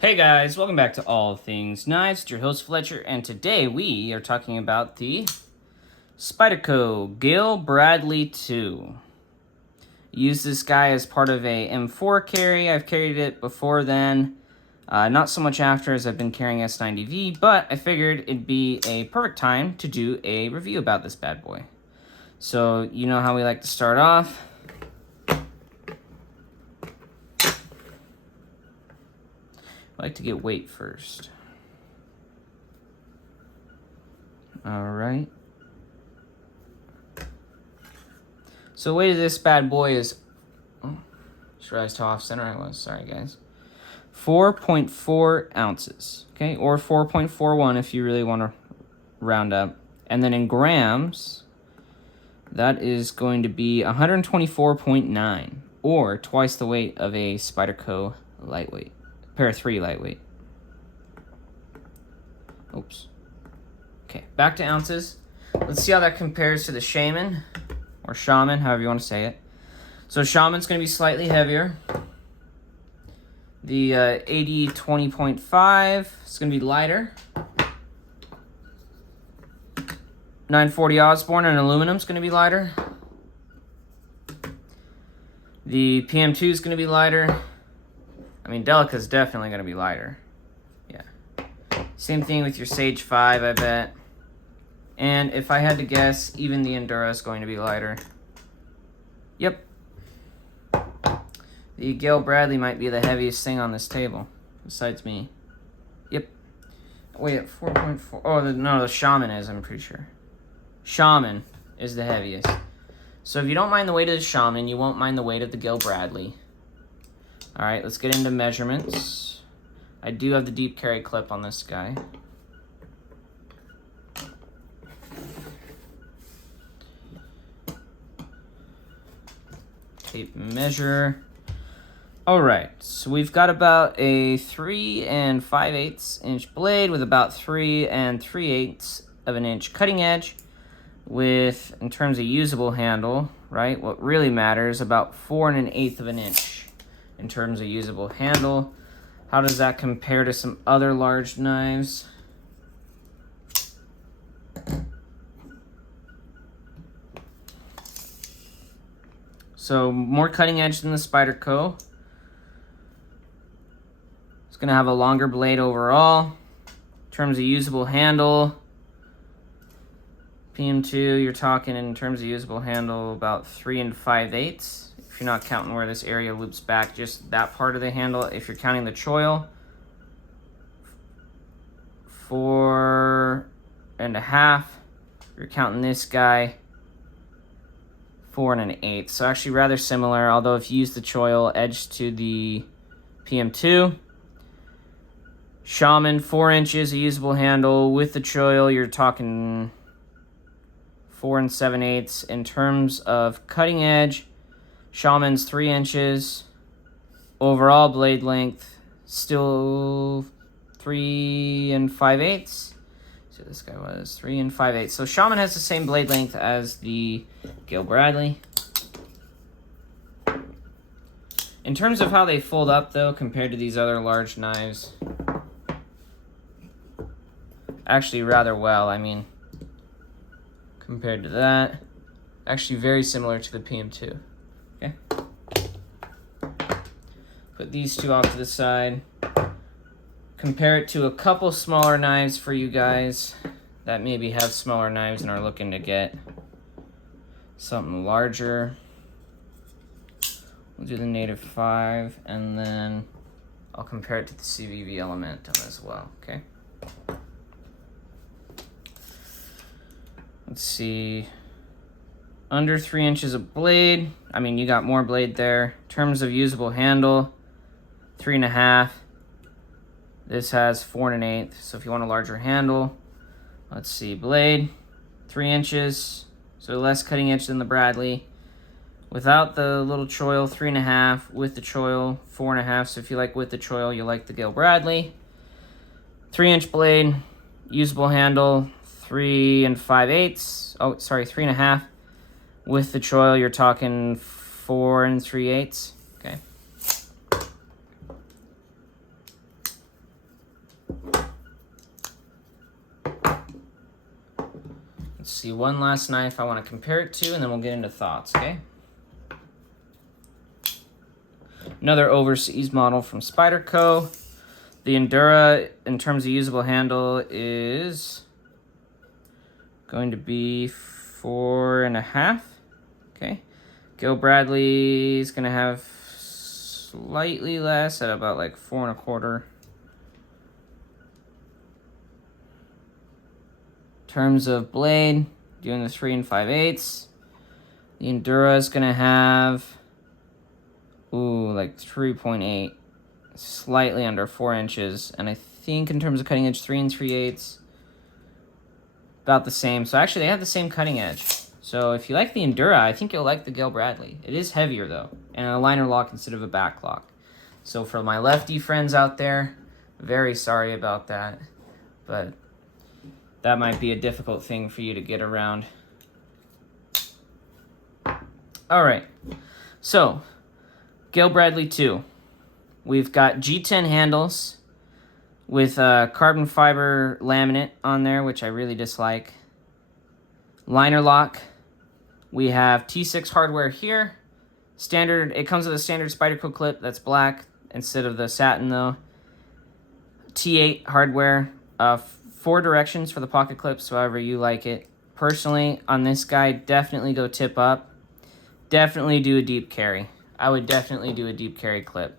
Hey guys, welcome back to All Things Knives. It's your host Fletcher, and today we are talking about the Spyderco Gayle Bradley 2. Use this guy as part of a M4 carry. I've carried it before then, not so much after as I've been carrying S90V, but I figured it'd be a perfect time to do a review about this bad boy. So you know how we like to start off. I like to get weight first. All right. So the weight of this bad boy is, just realized how off center I was, sorry guys. 4.4 ounces, okay? Or 4.41 if you really want to round up. And then in grams, that is going to be 124.9, or twice the weight of a Spyderco lightweight. Pair 3 lightweight. Oops. Okay, back to ounces. Let's see how that compares to the Shaman, or Shaman, however you want to say it. So Shaman's going to be slightly heavier. The AD 20.5 is going to be lighter. 940 Osborne and aluminum is going to be lighter. The PM2 is going to be lighter. I mean, Delica's definitely going to be lighter. Yeah. Same thing with your Sage 5, I bet. And if I had to guess, even the Endura is going to be lighter. Yep. The Gayle Bradley might be the heaviest thing on this table, besides me. Yep. Wait, at 4.4. Oh, no, the Shaman is, I'm pretty sure. Shaman is the heaviest. So if you don't mind the weight of the Shaman, you won't mind the weight of the Gayle Bradley. All right, let's get into measurements. I do have the deep carry clip on this guy. Tape measure. All right, so we've got about a 3 5/8 inch blade with about 3 3/8 of an inch cutting edge with, in terms of usable handle, right, what really matters, about 4 1/8 of an inch. In terms of usable handle. How does that compare to some other large knives? So more cutting edge than the Spyderco. It's going to have a longer blade overall. In terms of usable handle, PM2, you're talking in terms of usable handle about 3 5/8. If you're not counting where this area loops back, just that part of the handle. If you're counting the choil, 4 1/2. If you're counting this guy, 4 1/8. So actually rather similar, although if you use the choil edge to the PM2. Shaman, 4 inches of usable handle. With the choil, you're talking 4 7/8. In terms of cutting edge, Shaman's 3 inches. Overall blade length, still 3 5/8. So this guy was 3 5/8. So Shaman has the same blade length as the Gayle Bradley. In terms of how they fold up, though, compared to these other large knives, actually rather well. I mean, compared to that, actually very similar to the PM2. Okay. Put these two off to the side. Compare it to a couple smaller knives for you guys that maybe have smaller knives and are looking to get something larger. We'll do the Native 5, and then I'll compare it to the CVV Elementum as well, okay? Let's see. Under 3 inches of blade. I mean, you got more blade there. In terms of usable handle, 3 1/2. This has 4 1/8. So if you want a larger handle, let's see, blade, 3 inches. So less cutting edge than the Bradley. Without the little choil, 3 1/2. With the choil, 4 1/2. So if you like with the choil, you like the Gayle Bradley. 3 inch blade, usable handle, 3 5/8. Oh, sorry, 3 1/2. With the choil, you're talking 4 3/8. Okay. Let's see, one last knife I want to compare it to, and then we'll get into thoughts, okay? Another overseas model from Spyderco. The Endura, in terms of usable handle, is going to be 4.5. Okay. Gayle Bradley is going to have slightly less at about like 4.25. In terms of blade, doing the 3 5/8. The Endura is going to have, like 3.8. Slightly under 4 inches. And I think in terms of cutting edge, 3 3/8. About the same. So actually, they have the same cutting edge. So if you like the Endura, I think you'll like the Gayle Bradley. It is heavier, though, and a liner lock instead of a back lock. So for my lefty friends out there, very sorry about that. But that might be a difficult thing for you to get around. All right. So, Gayle Bradley 2. We've got G10 handles with carbon fiber laminate on there, which I really dislike. Liner lock. We have T6 hardware here. Standard. It comes with a standard Spyderco clip that's black instead of the satin, though. T8 hardware. 4 directions for the pocket clips, however you like it. Personally, on this guy, definitely go tip up. Definitely do a deep carry. I would definitely do a deep carry clip.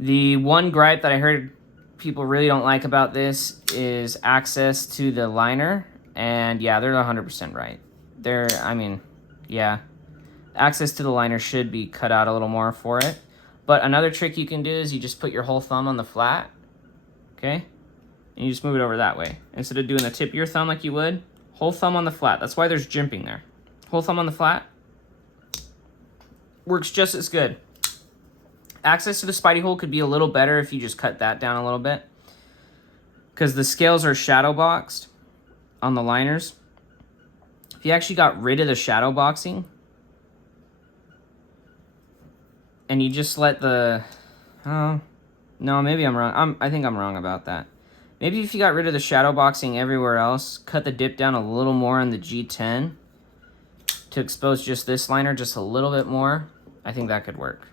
The one gripe that I heard people really don't like about this is access to the liner. And yeah, they're 100% right. Access to the liner should be cut out a little more for it. But another trick you can do is you just put your whole thumb on the flat. Okay? And you just move it over that way. Instead of doing the tip of your thumb like you would, whole thumb on the flat. That's why there's jimping there. Whole thumb on the flat. Works just as good. Access to the Spidey hole could be a little better if you just cut that down a little bit. Because the scales are shadow boxed on the liners. If you actually got rid of the shadow boxing and you just let the... Oh, no, maybe I'm wrong. I think I'm wrong about that. Maybe if you got rid of the shadow boxing everywhere else, cut the dip down a little more on the G10 to expose just this liner just a little bit more, I think that could work.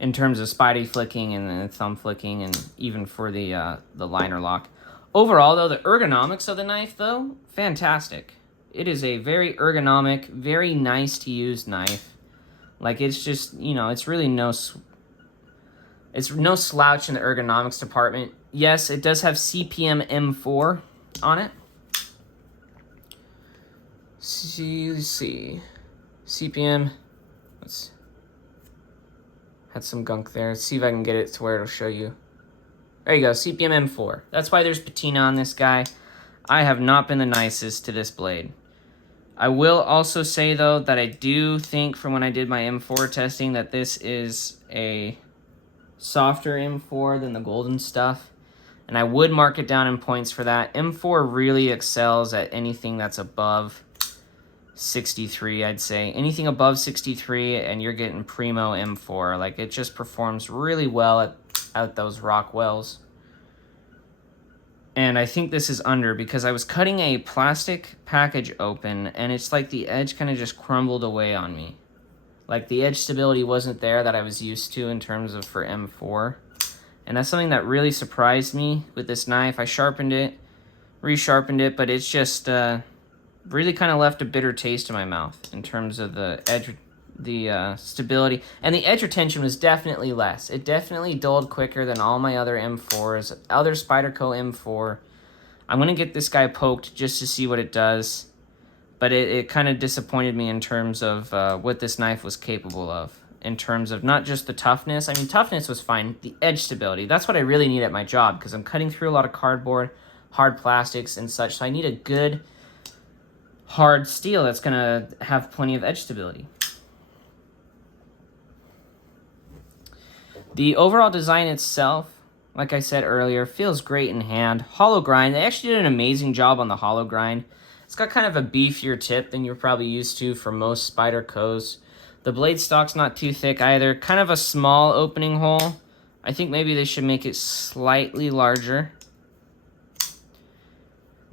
In terms of Spidey flicking and thumb flicking, and even for the liner lock. Overall, though, the ergonomics of the knife, though, fantastic. It is a very ergonomic, very nice to use knife. Like, it's just, it's really no slouch in the ergonomics department. Yes, it does have CPM M4 on it. Let's see. CPM, had some gunk there. Let's see if I can get it to where it'll show you. There you go, CPM M4. That's why there's patina on this guy. I have not been the nicest to this blade. I will also say, though, that I do think from when I did my M4 testing that this is a softer M4 than the golden stuff. And I would mark it down in points for that. M4 really excels at anything that's above 63, I'd say. Anything above 63 and you're getting primo M4. Like, it just performs really well at those rock wells. And I think this is under because I was cutting a plastic package open and it's like the edge kind of just crumbled away on me. Like, the edge stability wasn't there that I was used to in terms of for M4. And that's something that really surprised me with this knife. I sharpened it, resharpened it, but it's just really kind of left a bitter taste in my mouth in terms of the edge, the stability. And the edge retention was definitely less. It definitely dulled quicker than all my other M4s, other Spyderco M4. I'm going to get this guy poked just to see what it does. But it kind of disappointed me in terms of what this knife was capable of. In terms of not just the toughness. I mean, toughness was fine. The edge stability. That's what I really need at my job because I'm cutting through a lot of cardboard, hard plastics, and such. So I need a good, hard steel that's going to have plenty of edge stability. The overall design itself, like I said earlier, feels great in hand. Hollow grind. They actually did an amazing job on the hollow grind. It's got kind of a beefier tip than you're probably used to for most Spydercos. The blade stock's not too thick either. Kind of a small opening hole. I think maybe they should make it slightly larger.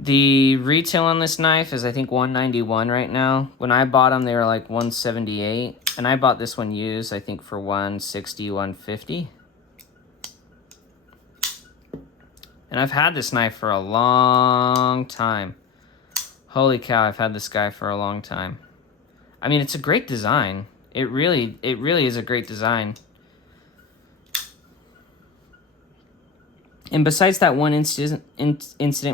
The retail on this knife is, I think, $191 right now. When I bought them, they were like $178, and I bought this one used, I think, for $160, $150. And I've had this knife for a long time. Holy cow, I've had this guy for a long time. I mean, it's a great design. It really is a great design. And besides that one incident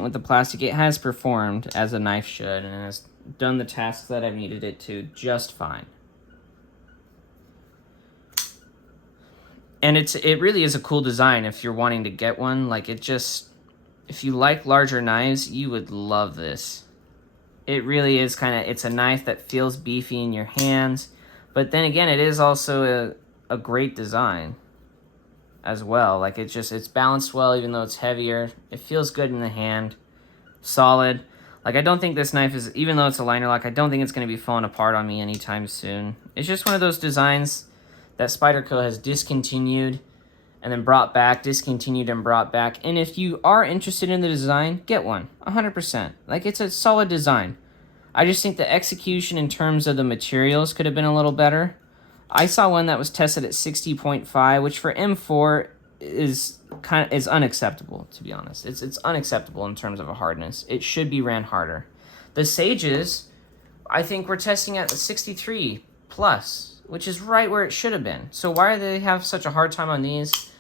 with the plastic, it has performed as a knife should and has done the tasks that I've needed it to just fine. And it really is a cool design if you're wanting to get one. Like, it just, if you like larger knives, you would love this. It really is it's a knife that feels beefy in your hands, but then again, it is also a great design as well. Like, it's balanced well, even though it's heavier. It feels good in the hand, solid. Like, I don't think this knife is, even though it's a liner lock, I don't think it's going to be falling apart on me anytime soon. It's just one of those designs that Spyderco has discontinued and then brought back, discontinued and brought back. And if you are interested in the design, get one, 100%. Like, it's a solid design. I just think the execution in terms of the materials could have been a little better. I saw one that was tested at 60.5, which for M4 is unacceptable, to be honest. It's unacceptable in terms of a hardness. It should be ran harder. The Sages, I think we're testing at 63 plus, which is right where it should have been. So why do they have such a hard time on these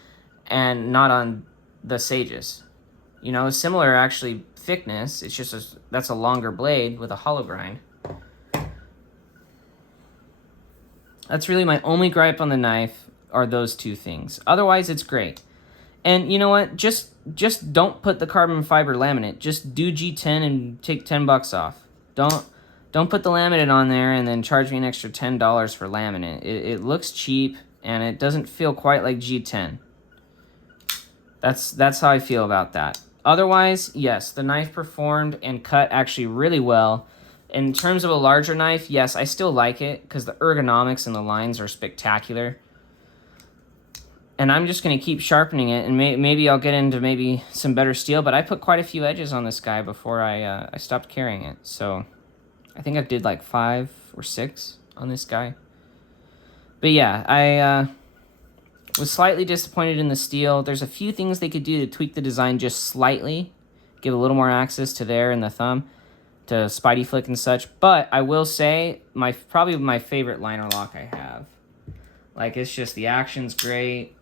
and not on the Sages? You know, similar actually thickness. It's just that's a longer blade with a hollow grind. That's really my only gripe on the knife, are those two things. Otherwise, it's great. And you know what? Just don't put the carbon fiber laminate. Just do G10 and take $10 off. Don't put the laminate on there and then charge me an extra $10 for laminate. It looks cheap and it doesn't feel quite like G10. That's how I feel about that. Otherwise, yes, the knife performed and cut actually really well. In terms of a larger knife, yes, I still like it because the ergonomics and the lines are spectacular. And I'm just going to keep sharpening it, and maybe I'll get into maybe some better steel, but I put quite a few edges on this guy before I stopped carrying it. So I think I did like 5 or 6 on this guy. But yeah, I was slightly disappointed in the steel. There's a few things they could do to tweak the design just slightly, give a little more access to there in the thumb, to Spidey flick and such. But I will say, probably my favorite liner lock I have. Like, it's just, the action's great.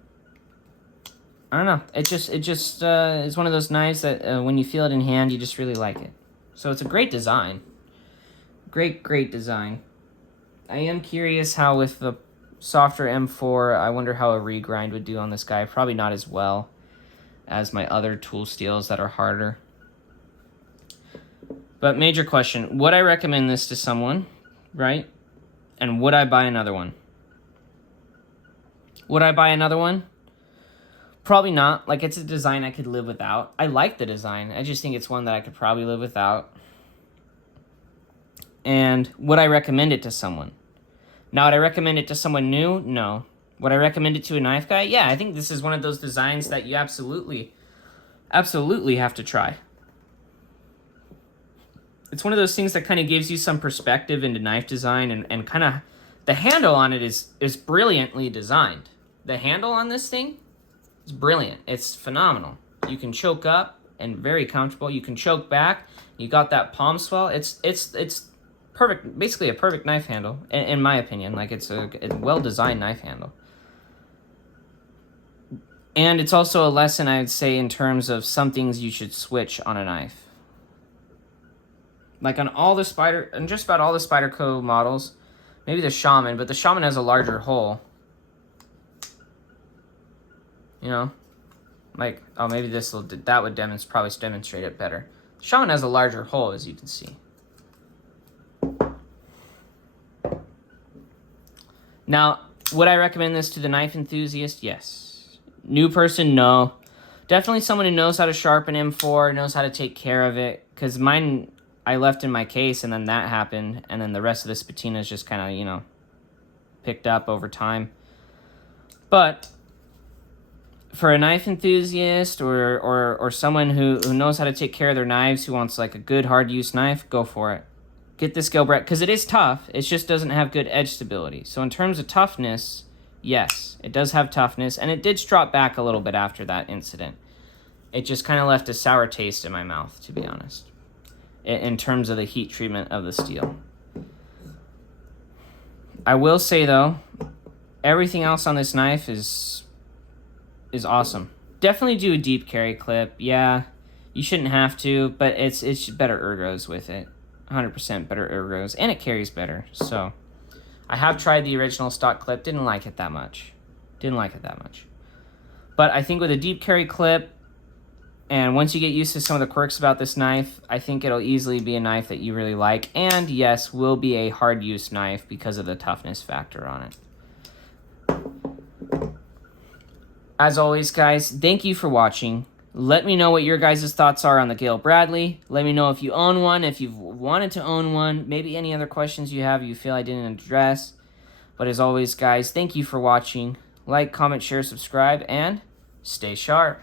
I don't know. It just is one of those knives that when you feel it in hand, you just really like it. So it's a great design. Great design. I am curious how with the softer M4, I wonder how a regrind would do on this guy. Probably not as well as my other tool steels that are harder. But major question, would I recommend this to someone, right? And would I buy another one? Would I buy another one? Probably not. Like, it's a design I could live without. I like the design. I just think it's one that I could probably live without. And would I recommend it to someone? Now, would I recommend it to someone new? No. Would I recommend it to a knife guy? Yeah, I think this is one of those designs that you absolutely have to try. It's one of those things that kind of gives you some perspective into knife design, and kind of, the handle on it is brilliantly designed. The handle on this thing is brilliant. It's phenomenal. You can choke up and very comfortable. You can choke back. You got that palm swell. It's perfect, basically a perfect knife handle, in my opinion. Like, it's a well-designed knife handle. And it's also a lesson, I would say, in terms of some things you should switch on a knife. Like on just about all the Spyderco models, maybe the Shaman, but the Shaman has a larger hole. You know, like, oh, maybe that would probably demonstrate it better. The Shaman has a larger hole, as you can see. Now, would I recommend this to the knife enthusiast? Yes. New person? No. Definitely someone who knows how to sharpen M4, knows how to take care of it, because mine, I left in my case, and then that happened, and then the rest of this patina is just kind of, you know, picked up over time. But for a knife enthusiast or someone who knows how to take care of their knives, who wants like a good hard use knife, go for it. Get this Gayle Bradley, because it is tough. It just doesn't have good edge stability. So in terms of toughness, yes, it does have toughness, and it did drop back a little bit after that incident. It just kind of left a sour taste in my mouth, to be honest, in terms of the heat treatment of the steel. I will say, though, everything else on this knife is awesome. Definitely do a deep carry clip. Yeah, you shouldn't have to, but it's better ergos with it. 100% better ergos, and it carries better. So I have tried the original stock clip, didn't like it that much. But I think with a deep carry clip, and once you get used to some of the quirks about this knife, I think it'll easily be a knife that you really like, and yes, will be a hard use knife because of the toughness factor on it. As always, guys, thank you for watching. Let me know what your guys' thoughts are on the Gayle Bradley. Let me know if you own one, if you've wanted to own one, maybe any other questions you have you feel I didn't address. But as always, guys, thank you for watching. Like, comment, share, subscribe, and stay sharp.